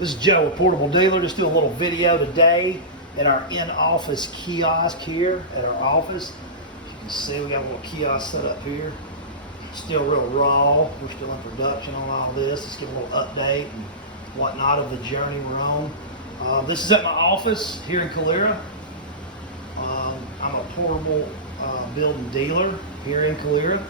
This is Joe, a portable dealer. Just do a little video today at our in-office kiosk here at our office. As you can see, we got a little kiosk set up here. Still real raw. We're still in production on all this. Let's give a little update and whatnot of the journey we're on. This is at my office here in Calera. I'm a portable building dealer here in Calera.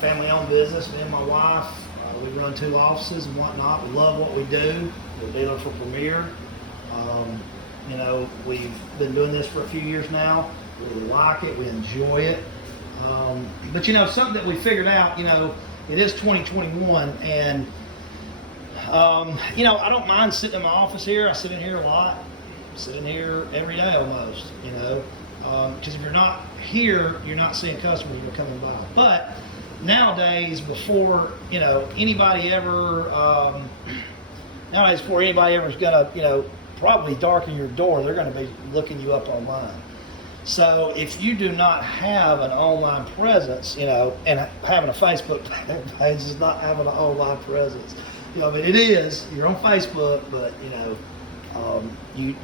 Family-owned business. Me and my wife. We run 2 offices and whatnot. We love what we do. We're a dealer for Premier. You know, we've been doing this for a few years now. We really like it. We enjoy it. But you know, something that we figured out, you know, it is 2021, and you know, I don't mind sitting in my office here. I sit in here a lot. I sit in here every day almost, you know, because if you're not here, you're not seeing customers that are coming by. But nowadays, before you know anybody ever, nowadays before anybody ever's gonna, you know, probably darken your door, they're going to be looking you up online. So if you do not have an online presence, you know, and having a Facebook page is not having an online presence. You know, I mean, it is. You're on Facebook, but you know,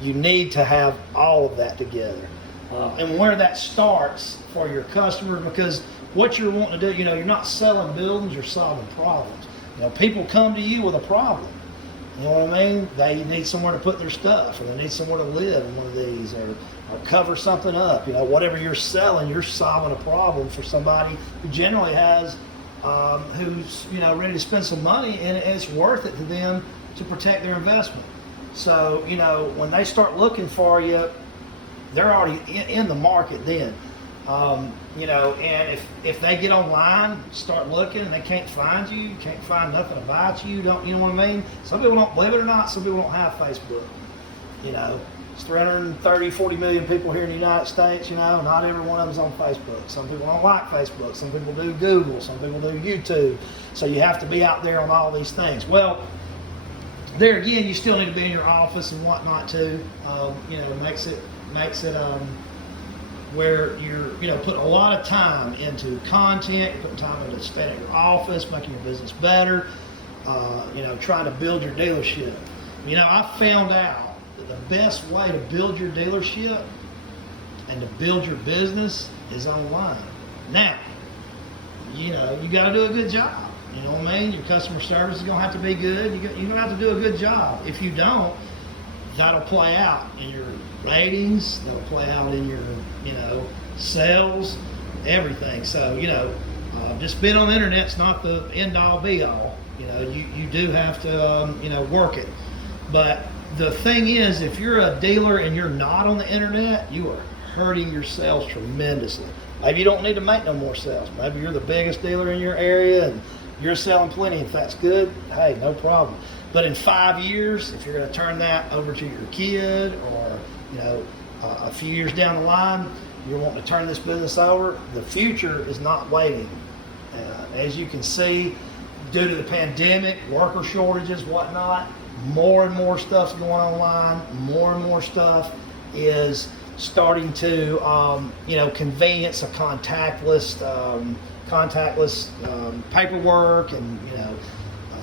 you need to have all of that together. And where that starts for your customers, because what you're wanting to do, you know, you're not selling buildings, you're solving problems. You know, people come to you with a problem. You know what I mean? They need somewhere to put their stuff, or they need somewhere to live in one of these, or cover something up. You know, whatever you're selling, you're solving a problem for somebody who generally has, who's, you know, ready to spend some money, and it's worth it to them to protect their investment. So, you know, when they start looking for you, they're already in the market then. You know, and if they get online, start looking, and they can't find you, can't find nothing about you, you know what I mean? Some people don't, believe it or not, some people don't have Facebook. You know, it's 330, 40 million people here in the United States, you know, not every one of them's on Facebook. Some people don't like Facebook, some people do Google, some people do YouTube. So you have to be out there on all these things. Well, there again, you still need to be in your office and whatnot too. You know, makes it where you're, you know, putting a lot of time into content, you're putting time into staying at your office, making your business better, you know, trying to build your dealership. You know, I found out that the best way to build your dealership and to build your business is online. Now, you know, you got to do a good job. You know what I mean? Your customer service is going to have to be good. You're going to have to do a good job. If you don't, that'll play out in your ratings, that'll play out in your, you know, sales, everything. So, you know, just being on the internet's not the end all be all. You know, you do have to, you know, work it. But the thing is, if you're a dealer and you're not on the internet, you are hurting your sales tremendously. Maybe you don't need to make no more sales. Maybe you're the biggest dealer in your area and you're selling plenty. If that's good, hey, no problem. But in 5 years, if you're going to turn that over to your kid, or you know, a few years down the line, you're wanting to turn this business over, the future is not waiting. As you can see, due to the pandemic, worker shortages, whatnot, more and more stuff's going online. More and more stuff is starting to, you know, convenience a contactless paperwork, and you know,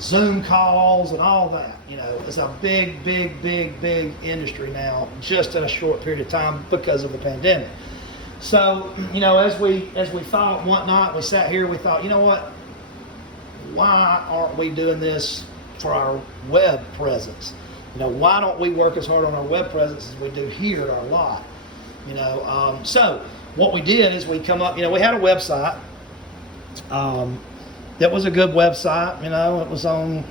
Zoom calls and all that. You know, it's a big industry now, just in a short period of time because of the pandemic. So, you know, as we thought and whatnot, we sat here, we thought, you know what, why aren't we doing this for our web presence? You know, why don't we work as hard on our web presence as we do here at our lot? You know, so what we did is we come up, you know, we had a website. That was a good website, you know, it was on,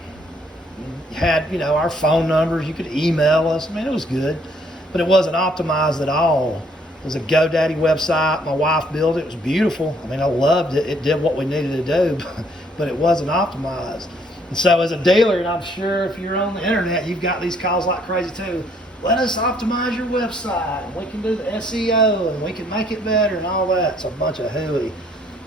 had, you know, our phone numbers, you could email us, I mean, it was good, but it wasn't optimized at all. It was a GoDaddy website, my wife built it, it was beautiful, I mean, I loved it, it did what we needed to do, but it wasn't optimized. And so as a dealer, and I'm sure if you're on the internet, you've got these calls like crazy too, let us optimize your website, and we can do the SEO, and we can make it better, and all that. It's a bunch of hooey.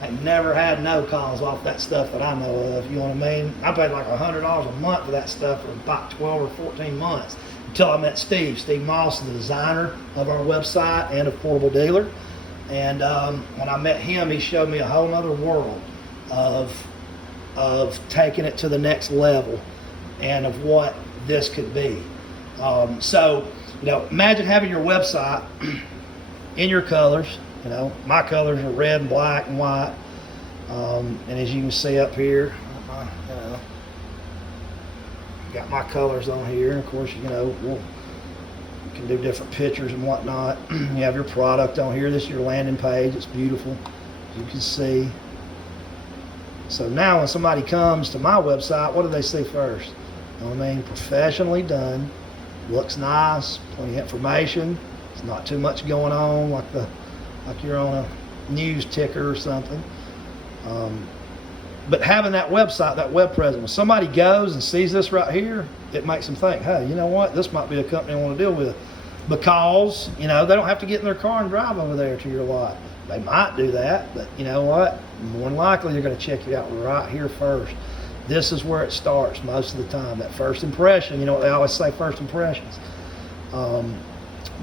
I never had no calls off that stuff that I know of, you know what I mean? I paid like $100 a month for that stuff for about 12 or 14 months until I met Steve. Steve Moss, the designer of our website and a portable dealer. And when I met him, he showed me a whole other world of taking it to the next level, and of what this could be. So, you know, imagine having your website in your colors. You know, my colors are red and black and white. And as you can see up here, you know, got my colors on here. And of course, you know, you can do different pictures and whatnot. You have your product on here. This is your landing page. It's beautiful, as you can see. So now when somebody comes to my website, what do they see first? You know what I mean? Professionally done. Looks nice. Plenty of information. There's not too much going on like you're on a news ticker or something. But having that website, that web presence, when somebody goes and sees this right here, it makes them think, hey, you know what? This might be a company I want to deal with. Because, you know, they don't have to get in their car and drive over there to your lot. They might do that, but you know what? More than likely, they're going to check you out right here first. This is where it starts most of the time. That first impression, you know, they always say first impressions.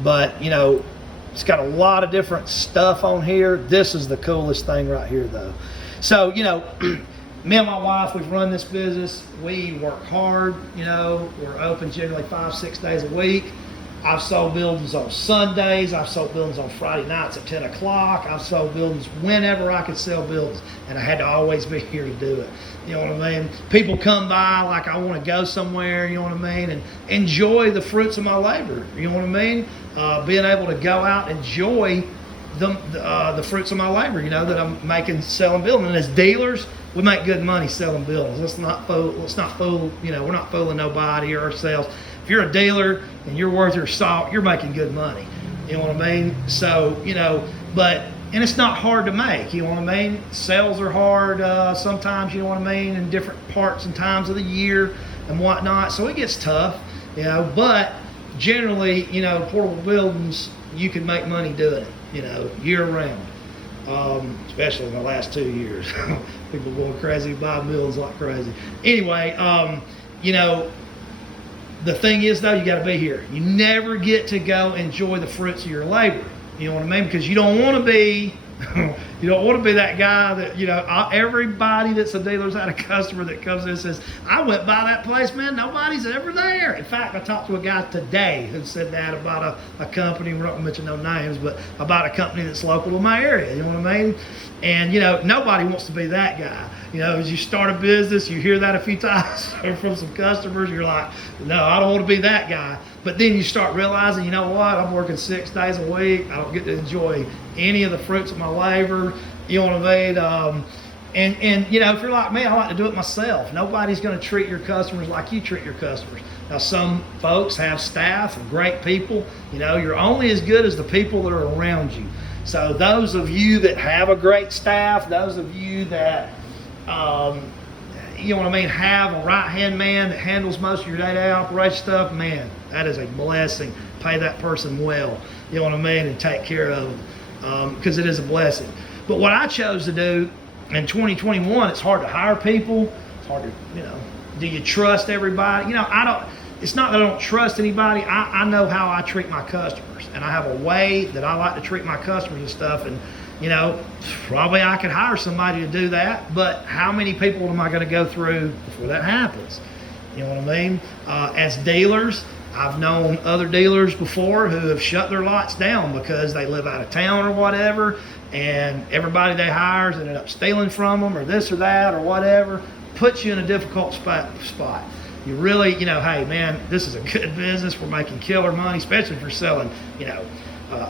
But, you know, it's got a lot of different stuff on here. This is the coolest thing right here, though. So, you know, me and my wife, we've run this business. We work hard, you know. We're open generally 5-6 days a week. I've sold buildings on Sundays. I've sold buildings on Friday nights at 10 o'clock. I've sold buildings whenever I could sell buildings, and I had to always be here to do it. You know what I mean? People come by like I want to go somewhere, you know what I mean, and enjoy the fruits of my labor. You know what I mean? Being able to go out and enjoy the fruits of my labor, you know, that I'm making selling buildings. And as dealers, we make good money selling buildings. Let's not fool, you know, we're not fooling nobody or ourselves. If you're a dealer and you're worth your salt, you're making good money. You know what I mean? So, you know, and it's not hard to make, you know what I mean? Sales are hard sometimes, you know what I mean, in different parts and times of the year and whatnot. So it gets tough, you know, but generally, you know, portable buildings, you can make money doing it, you know, year round. Especially in the last 2 years. People going crazy, buying buildings like crazy. Anyway, you know, the thing is, though, you got to be here. You never get to go enjoy the fruits of your labor. You know what I mean? Because you don't want to be, you don't want to be that guy that, you know, everybody that's a dealer's had a customer that comes in and says, I went by that place, man, nobody's ever there. In fact, I talked to a guy today who said that about a company, we're not going to mention no names, but about a company that's local to my area, you know what I mean? And, you know, nobody wants to be that guy. You know, as you start a business, you hear that a few times from some customers, you're like, no, I don't want to be that guy. But then you start realizing, you know what, I'm working 6 days a week. I don't get to enjoy any of the fruits of my labor. You know what I mean? And you know, if you're like me, I like to do it myself. Nobody's going to treat your customers like you treat your customers. Now, some folks have staff and great people. You know, you're only as good as the people that are around you. So those of you that have a great staff, those of you that, you know what I mean, have a right-hand man that handles most of your day-to-day operation stuff, man, that is a blessing. Pay that person well, you know what I mean, and take care of them, because it is a blessing. But what I chose to do in 2021, it's hard to hire people. It's hard to, you know, do you trust everybody? You know, it's not that I don't trust anybody. I know how I treat my customers, and I have a way that I like to treat my customers and stuff. And, you know, probably I could hire somebody to do that, but how many people am I going to go through before that happens? You know what I mean? As dealers, I've known other dealers before who have shut their lots down because they live out of town or whatever, and everybody they hire ended up stealing from them or this or that or whatever. Puts you in a difficult spot. You really, you know, hey man, this is a good business. We're making killer money, especially if you're selling, you know,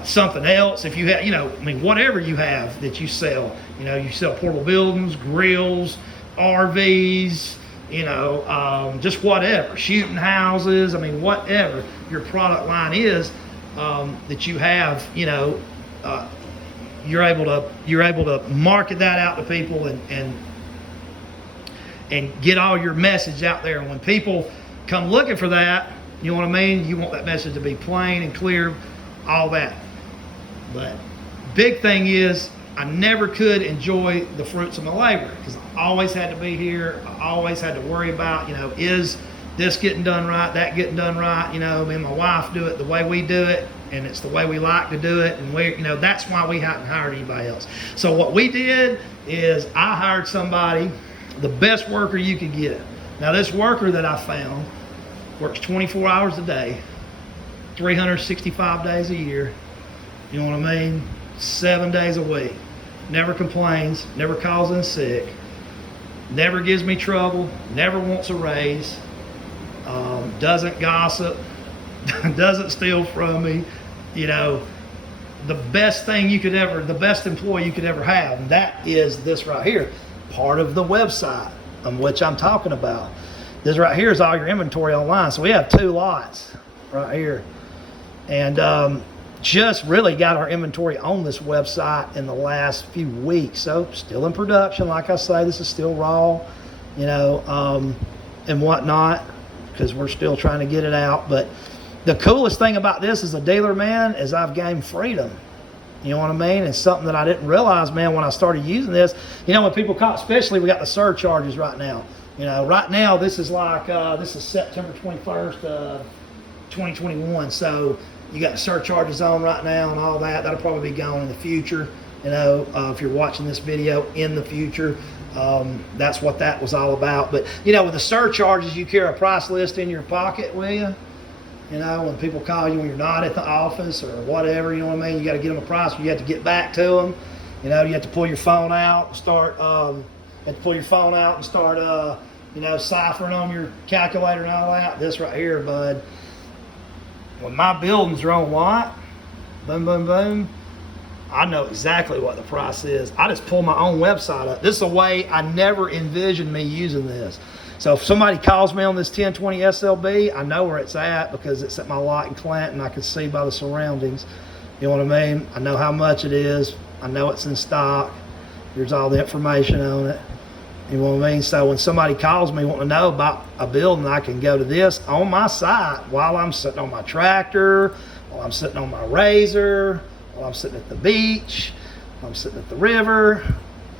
something else. If you have, you know, I mean, whatever you have that you sell, you know, you sell portable buildings, grills, RVs, you know, just whatever, shooting houses. I mean, whatever your product line is that you have, you know, you're able to market that out to people and get all your message out there. And when people come looking for that, you know what I mean? You want that message to be plain and clear, all that. But big thing is, I never could enjoy the fruits of my labor because I always had to be here. I always had to worry about, you know, is this getting done right, that getting done right? You know, me and my wife do it the way we do it, and it's the way we like to do it. And we, you know, that's why we haven't hired anybody else. So what we did is I hired somebody, the best worker you could get. Now this worker that I found works 24 hours a day, 365 days a year, you know what I mean? 7 days a week. Never complains, never calls in sick, never gives me trouble, never wants a raise, doesn't gossip, doesn't steal from me. You know, the best thing you could ever, the best employee you could ever have, and that is this right here, part of the website on which I'm talking about. This right here is all your inventory online. So we have 2 lots right here, and just really got our inventory on this website in the last few weeks. So still in production, like I say, this is still raw, you know, and whatnot, because we're still trying to get it out. But the coolest thing about this as a dealer, man, is I've gained freedom. You know what I mean? It's something that I didn't realize, man, when I started using this. You know, when people call, especially we got the surcharges right now. You know, right now this is like, this is September 21st, 2021. So you got the surcharges on right now and all that. That'll probably be gone in the future. You know, if you're watching this video in the future, that's what that was all about. But, you know, with the surcharges, you carry a price list in your pocket, will you? You know, when people call you when you're not at the office or whatever, you know what I mean? You got to get them a price. You have to get back to them. You know, you have to pull your phone out and start, you know, ciphering on your calculator and all that. This right here, bud. When my buildings are on lot, boom, boom, boom, I know exactly what the price is. I just pull my own website up. This is a way I never envisioned me using this. So if somebody calls me on this 1020 SLB, I know where it's at because it's at my lot in Clanton. I can see by the surroundings. You know what I mean? I know how much it is. I know it's in stock. There's all the information on it. You know what I mean? So when somebody calls me wanting to know about a building, I can go to this on my site while I'm sitting on my tractor, while I'm sitting on my razor, while I'm sitting at the beach, while I'm sitting at the river,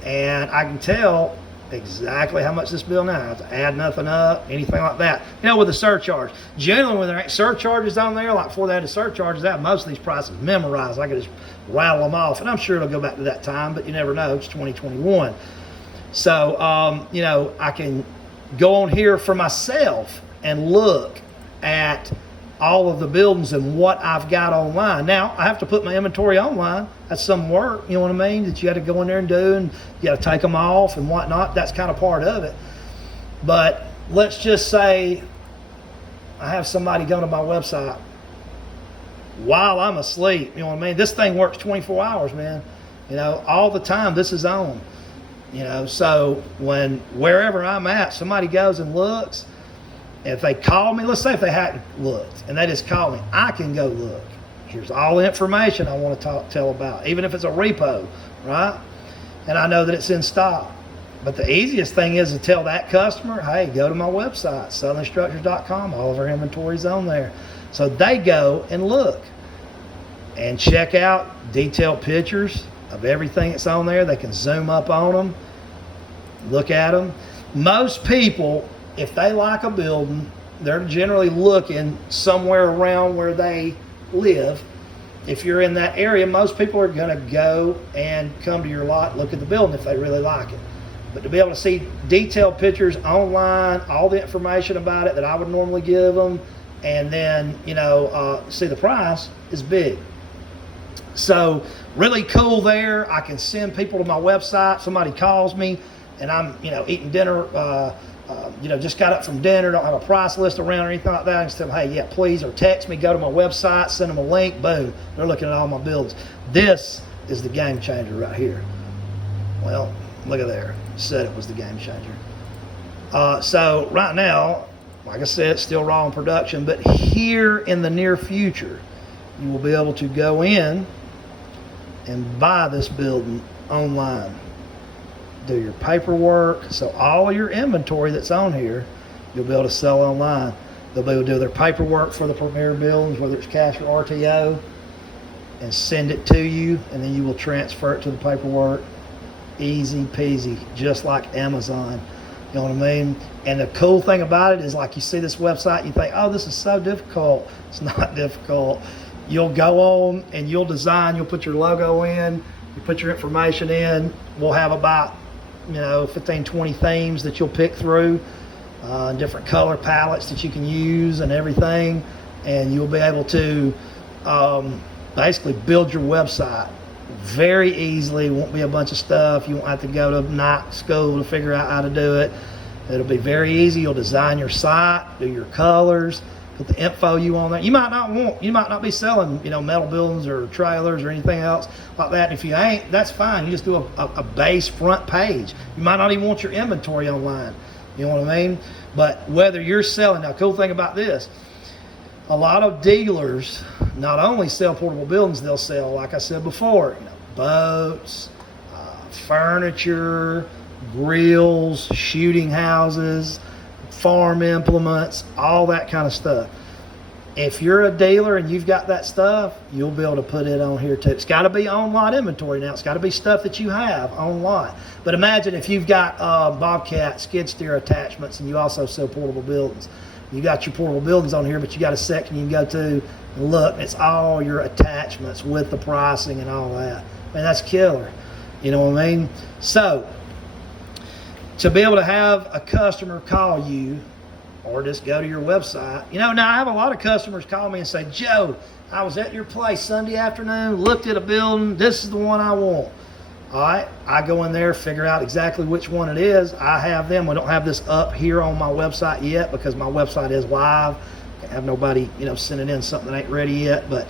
and I can tell exactly how much this bill now. I have to add nothing up, anything like that. You know, with the surcharge. Generally, when there ain't surcharges on there, like before they had the surcharges, I have most of these prices memorized. I could just rattle them off, and I'm sure it'll go back to that time, but you never know. It's 2021. So, you know, I can go on here for myself and look at all of the buildings and what I've got online. Now, I have to put my inventory online. That's some work, you know what I mean, that you got to go in there and do, and you got to take them off and whatnot. That's kind of part of it. But let's just say I have somebody go to my website while I'm asleep, you know what I mean? This thing works 24 hours, man. You know, all the time this is on. You know, so when wherever I'm at, somebody goes and looks. If they call me, let's say if they hadn't looked and they just call me, I can go look. Here's all the information I want to tell about, even if it's a repo, right? And I know that it's in stock. But the easiest thing is to tell that customer, hey, go to my website, southernstructures.com. All of our inventory's on there. So they go and look and check out detailed pictures of everything that's on there. They can zoom up on them, look at them. Most people, if they like a building, they're generally looking somewhere around where they live. If you're in that area, most people are going to go and come to your lot, look at the building if they really like it. But to be able to see detailed pictures online, all the information about it that I would normally give them, and then, you know, see the price is big. So really cool there. I can send people to my website. Somebody calls me and I'm, you know, eating dinner, you know, just got up from dinner, don't have a price list around or anything like that. I can tell them, hey, yeah, please, or text me, go to my website, send them a link, boom. They're looking at all my buildings. This is the game changer right here. Well, look at there. Said it was the game changer. So right now, like I said, it's still raw in production, but here in the near future, you will be able to go in and buy this building online. Do your paperwork. So all of your inventory that's on here, you'll be able to sell online. They'll be able to do their paperwork for the premier buildings, whether it's cash or RTO, and send it to you, and then you will transfer it to the paperwork. Easy peasy, just like Amazon. You know what I mean? And the cool thing about it is, like, you see this website, you think, oh, this is so difficult. It's not difficult. You'll go on and you'll design, you'll put your logo in, you put your information in. We'll have about, you know, 15, 20 themes that you'll pick through. different color palettes that you can use and everything, and you'll be able to basically build your website very easily. Won't be a bunch of stuff. You won't have to go to night school to figure out how to do it. It'll be very easy. You'll design your site, do your colors, put the info you want there. You might not be selling, metal buildings or trailers or anything else like that. And if you ain't, that's fine. You just do a base front page. You might not even want your inventory online. You know what I mean? But whether you're selling, now, cool thing about this, a lot of dealers not only sell portable buildings, they'll sell, like I said before, boats, furniture, grills, shooting houses, farm implements, all that kind of stuff. If you're a dealer and you've got that stuff, you'll be able to put it on here too. It's got to be on-lot inventory now. It's got to be stuff that you have on-lot. But imagine if you've got Bobcat skid steer attachments and you also sell portable buildings. You got your portable buildings on here, but you got a section you can go to and look. It's all your attachments with the pricing and all that. Man, that's killer. You know what I mean? So, to be able to have a customer call you or just go to your website. Now I have a lot of customers call me and say, Joe, I was at your place Sunday afternoon, looked at a building, this is the one I want. All right, I go in there, figure out exactly which one it is. I have them. We don't have this up here on my website yet because my website is live. Can't have nobody, sending in something that ain't ready yet. But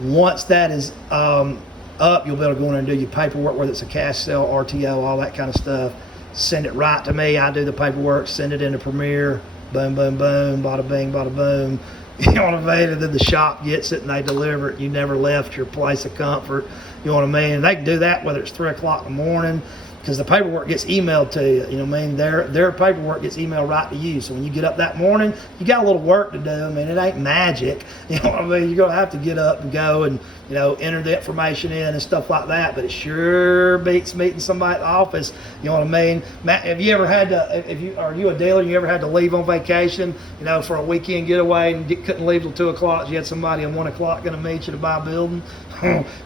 once that is up, you'll be able to go in there and do your paperwork, whether it's a cash sale, RTO, all that kind of stuff. Send it right to me. I do the paperwork, send it into Premier. Boom, boom, boom, bada bing, bada boom. You know what I mean? And then the shop gets it and they deliver it. You never left your place of comfort. You know what I mean? And they can do that whether it's 3 o'clock in the morning, because the paperwork gets emailed to you. You know what I mean? Their paperwork gets emailed right to you. So when you get up that morning, you got a little work to do. I mean, it ain't magic. You know what I mean? You're going to have to get up and go and, enter the information in and stuff like that. But it sure beats meeting somebody at the office. You know what I mean? Matt, have you ever had to, are you a dealer and you ever had to leave on vacation, for a weekend getaway and couldn't leave till 2 o'clock? You had somebody at 1 o'clock going to meet you to buy a building?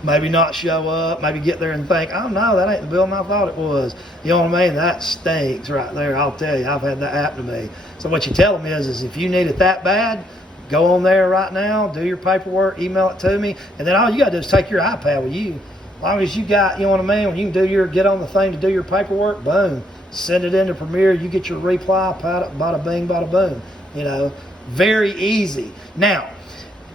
Maybe not show up, maybe get there and think, oh no, that ain't the building I thought it was. You know what I mean? That stinks right there. I'll tell you, I've had that happen to me. So what you tell them is if you need it that bad, go on there right now, do your paperwork, email it to me, and then all you got to do is take your iPad with you. As long as you got, you know what I mean, when you can get on the thing to do your paperwork, boom, send it into Premier, you get your reply, bada bing, bada boom. Very easy. Now,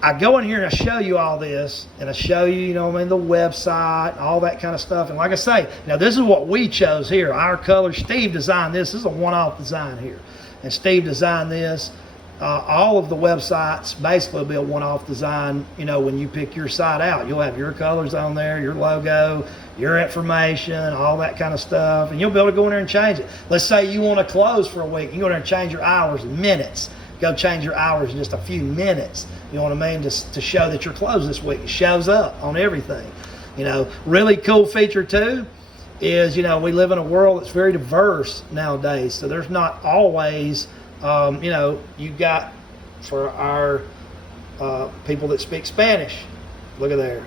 I go in here and I show you all this, and I show you, the website, all that kind of stuff. And like I say, now this is what we chose here. Our colors, Steve designed this. This is a one-off design here. And Steve designed this. All of the websites basically will be a one-off design, when you pick your site out. You'll have your colors on there, your logo, your information, all that kind of stuff. And you'll be able to go in there and change it. Let's say you want to close for a week. You can go in there and change your hours in minutes. Go change your hours in just a few minutes. You know what I mean? Just to show that you're closed this week. It shows up on everything. Really cool feature too is, we live in a world that's very diverse nowadays. So there's not always, you've got for our people that speak Spanish, look at there.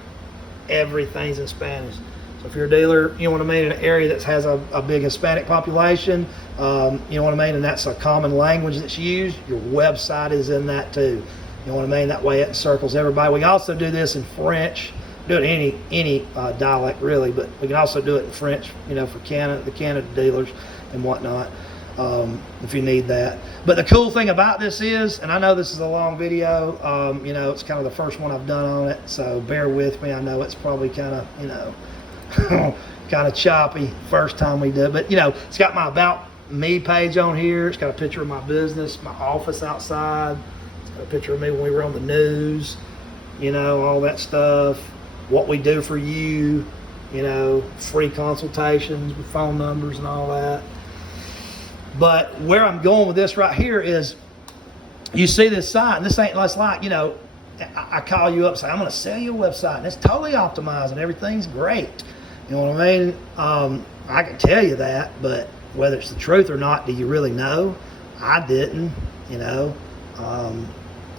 Everything's in Spanish. So if you're a dealer, you know what I mean, in an area that has a big Hispanic population, you know what I mean, and that's a common language that's used, your website is in that too. You know what I mean? That way it encircles everybody. We can also do this in French, do it in any dialect really, but we can also do it in French, for Canada, the Canada dealers and whatnot, if you need that. But the cool thing about this is, and I know this is a long video, it's kind of the first one I've done on it, so bear with me. I know it's probably kind of, kind of choppy first time we did, but it's got my About Me page on here. It's got a picture of my business, my office outside. It's got a picture of me when we were on the news, all that stuff, what we do for you, free consultations with phone numbers and all that. But where I'm going with this right here is, you see this site, and this ain't less like, I call you up and say, I'm going to sell you a website, and it's totally optimized and everything's great. You know what I mean? I can tell you that, but whether it's the truth or not, do you really know? I didn't,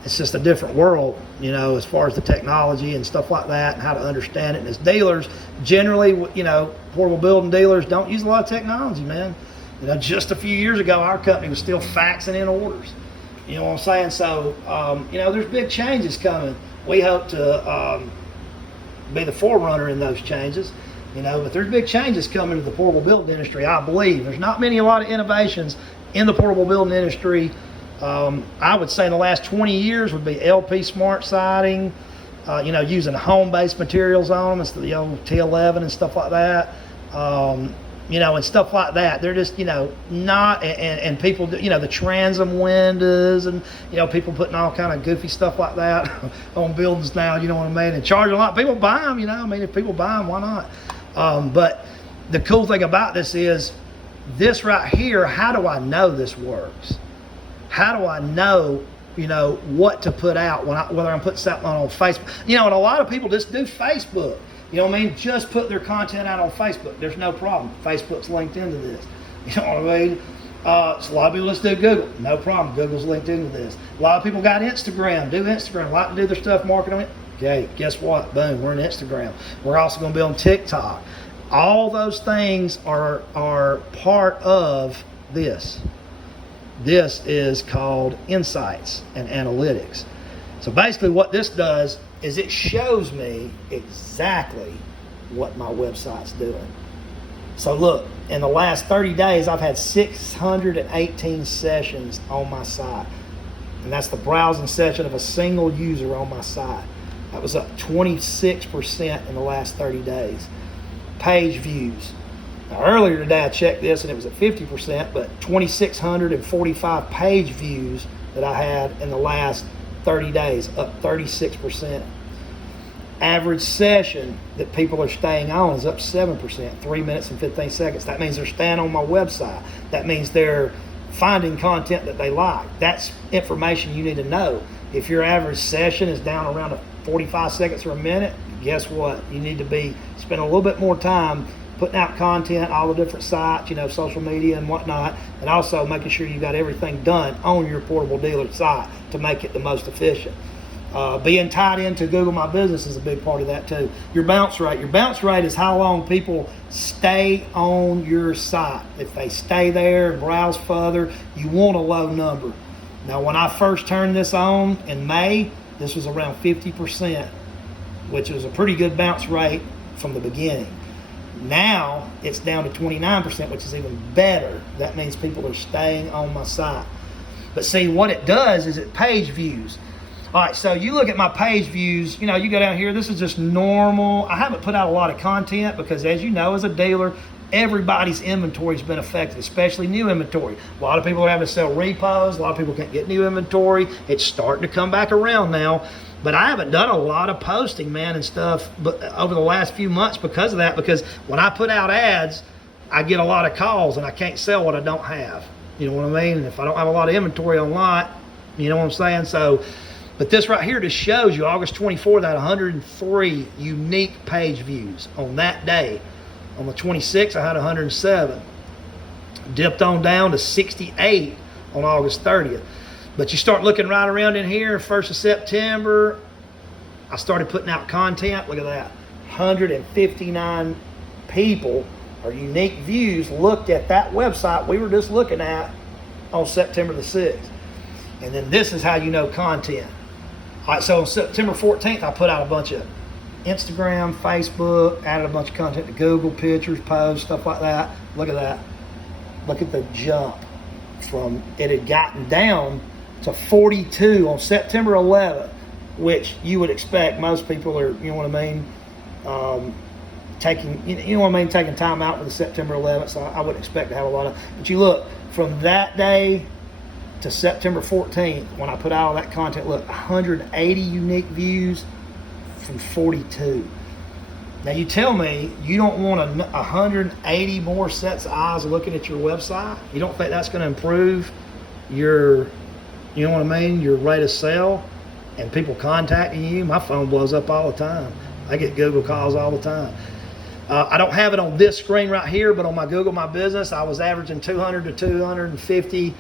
It's just a different world, as far as the technology and stuff like that and how to understand it. And as dealers, generally, portable building dealers don't use a lot of technology, man. You know, just a few years ago, our company was still faxing in orders. You know what I'm saying? So, you know, there's big changes coming. We hope to be the forerunner in those changes, you know, but there's big changes coming to the portable building industry, I believe. There's not a lot of innovations in the portable building industry. I would say in the last 20 years would be LP smart siding, you know, using home-based materials on them instead of the old T11 and stuff like that. You know, and stuff like that. They're just, you know, not, and people, you know, the transom windows and, you know, people putting all kind of goofy stuff like that on buildings now, you know what I mean, and charging a lot. People buy them, you know, I mean, if people buy them, why not? But the cool thing about this is, this right here, how do I know this works? How do I know, you know, what to put out whether I'm putting something on Facebook? You know, and a lot of people just do Facebook. You know what I mean? Just put their content out on Facebook. There's no problem. Facebook's linked into this. You know what I mean? So a lot of people just do Google. No problem. Google's linked into this. A lot of people got Instagram. Do Instagram. Like to do their stuff, market on it. Okay, guess what? Boom, we're on Instagram. We're also going to be on TikTok. All those things are part of this. This is called insights and analytics. So basically what this does is it shows me exactly what my website's doing. So look, in the last 30 days, I've had 618 sessions on my site. And that's the browsing session of a single user on my site. That was up 26% in the last 30 days. Page views. Now earlier today I checked this and it was at 50%, but 2,645 page views that I had in the last 30 days, up 36%. Average session that people are staying on is up 7%, 3 minutes and 15 seconds. That means they're staying on my website. That means they're finding content that they like. That's information you need to know. If your average session is down around 45 seconds or a minute, guess what? You need to be spending a little bit more time putting out content, all the different sites, you know, social media and whatnot, and also making sure you got everything done on your portable dealer site to make it the most efficient. Being tied into Google My Business is a big part of that too. Your bounce rate. Your bounce rate is how long people stay on your site. If they stay there and browse further, you want a low number. Now, when I first turned this on in May, this was around 50%, which was a pretty good bounce rate from the beginning. Now it's down to 29%, which is even better. That means people are staying on my site. But see, what it does is it page views. All right, so you look at my page views, you know, you go down here, this is just normal. I haven't put out a lot of content because, as you know, as a dealer, everybody's inventory has been affected, especially new inventory. A lot of people are having to sell repos. A lot of people can't get new inventory. It's starting to come back around now. But I haven't done a lot of posting, man, and stuff over the last few months because of that. Because when I put out ads, I get a lot of calls and I can't sell what I don't have. You know what I mean? And if I don't have a lot of inventory on lot, you know what I'm saying? So, but this right here just shows you August 24th, that 103 unique page views on that day. On the 26th, I had 107. Dipped on down to 68 on August 30th. But you start looking right around in here, 1st of September, I started putting out content. Look at that. 159 people or unique views looked at that website we were just looking at on September the 6th. And then this is how you know content. All right, so on September 14th, I put out a bunch of Instagram, Facebook, added a bunch of content to Google, pictures, posts, stuff like that. Look at that. Look at the jump from, it had gotten down to 42 on September 11th, which you would expect. Most people are, you know what I mean, taking, you know what I mean, taking time out for the September 11th, so I would expect to have a lot of, but you look, from that day to September 14th, when I put out all that content, look, 180 unique views from 42. Now you tell me you don't want 180 more sets of eyes looking at your website? You don't think that's going to improve your, you know what I mean, your rate of sale and people contacting you? My phone blows up all the time. I get Google calls all the time. I don't have it on this screen right here, but on my Google My Business, I was averaging 200 to 250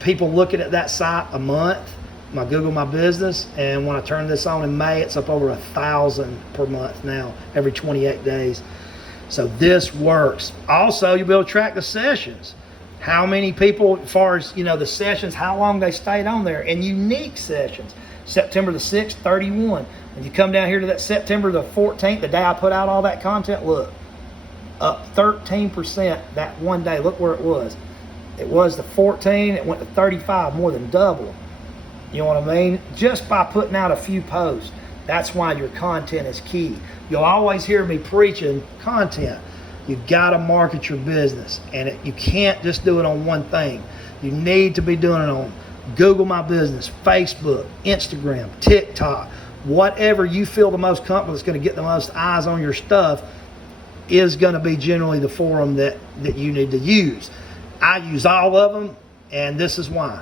people looking at that site a month, my Google My Business. And when I turned this on in May, it's up over 1,000 per month now, every 28 days. So this works. Also, you'll be able to track the sessions. How many people, as far as, the sessions, how long they stayed on there, and unique sessions. September the 6th, 31. When you come down here to that September the 14th, the day I put out all that content, look, up 13% that one day. Look where it was. It was the 14, it went to 35, more than double. You know what I mean? Just by putting out a few posts. That's why your content is key. You'll always hear me preaching content. You got to market your business, and you can't just do it on one thing. You need to be doing it on Google My Business, Facebook, Instagram, TikTok, whatever you feel the most comfortable that's going to get the most eyes on your stuff is going to be generally the forum that you need to use. I use all of them, and this is why.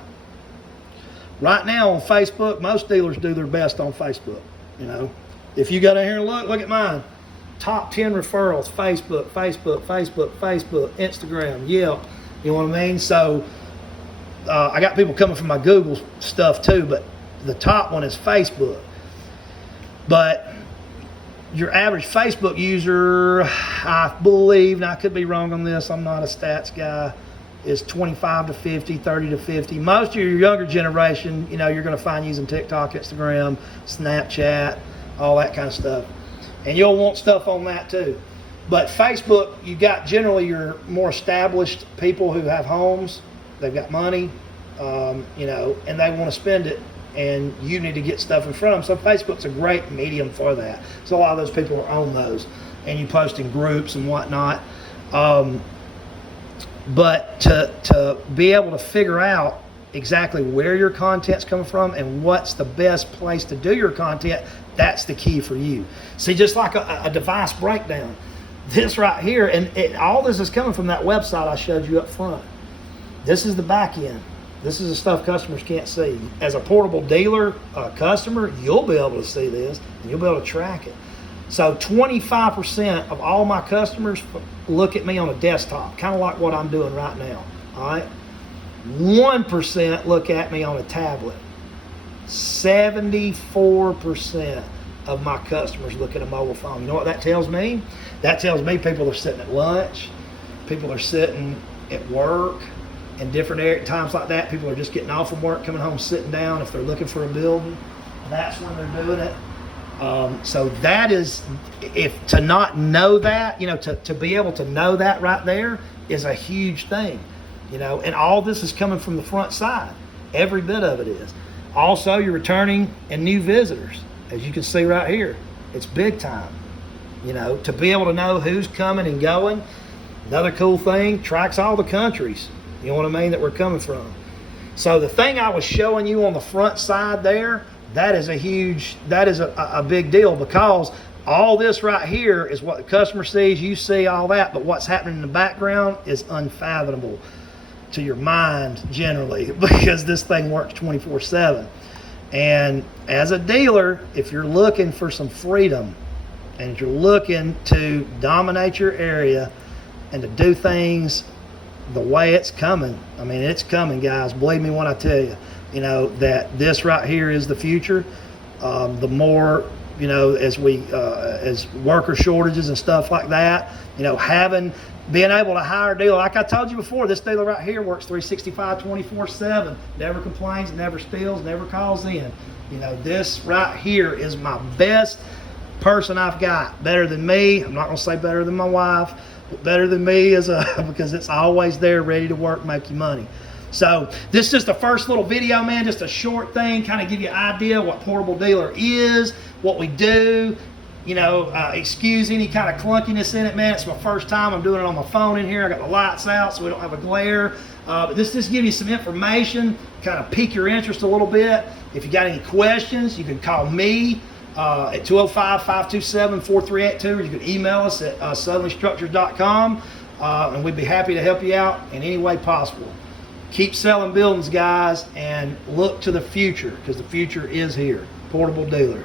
Right now on Facebook, most dealers do their best on Facebook. If you go down here and look at mine. Top 10 referrals, Facebook, Instagram, Yelp. You know what I mean? So I got people coming from my Google stuff too, but the top one is Facebook. But your average Facebook user, I believe, and I could be wrong on this, I'm not a stats guy, is 25 to 50, 30 to 50. Most of your younger generation, you're going to find using TikTok, Instagram, Snapchat, all that kind of stuff. And you'll want stuff on that too. But Facebook, you got generally your more established people who have homes, they've got money, and they want to spend it, and you need to get stuff in front of them. So Facebook's a great medium for that. So a lot of those people are on those, and you post in groups and whatnot. But to be able to figure out exactly where your content's coming from and what's the best place to do your content, that's the key for you. See, just like a device breakdown, this right here, and all this is coming from that website I showed you up front. This is the back end. This is the stuff customers can't see. As a portable dealer, customer, you'll be able to see this, and you'll be able to track it. So 25% of all my customers look at me on a desktop, kind of like what I'm doing right now, all right? 1% look at me on a tablet. 74% of my customers look at a mobile phone. You know what that tells me? That tells me people are sitting at lunch, people are sitting at work, and different times like that. People are just getting off from work, coming home, sitting down. If they're looking for a building, that's when they're doing it. So that is, if to not know that, to be able to know that right there is a huge thing, and all this is coming from the front side. Every bit of it is. Also, you're returning and new visitors, as you can see right here. It's big time, to be able to know who's coming and going. Another cool thing, tracks all the countries, you know what I mean, that we're coming from. So the thing I was showing you on the front side there, that is a big deal, because all this right here is what the customer sees, you see all that, but what's happening in the background is unfathomable to your mind generally, because this thing works 24/7. And as a dealer, if you're looking for some freedom and if you're looking to dominate your area and to do things the way it's coming, it's coming, guys. Believe me when I tell you, that this right here is the future. The more, as worker shortages and stuff like that, being able to hire a dealer. Like I told you before, this dealer right here works 365, 24/7, never complains, never steals, never calls in. This right here is my best person I've got. Better than me. I'm not going to say better than my wife, but better than me because it's always there ready to work, make you money. So this is just the first little video, man, just a short thing, kind of give you an idea what Portable Dealer is, what we do. Excuse any kind of clunkiness in it, man. It's my first time. I'm doing it on my phone in here. I got the lights out so we don't have a glare. But this just give you some information, kind of pique your interest a little bit. If you got any questions, you can call me at 205-527-4382, or you can email us at suddenlystructures.com, and we'd be happy to help you out in any way possible. Keep selling buildings, guys, and look to the future, because the future is here. Portable Dealer.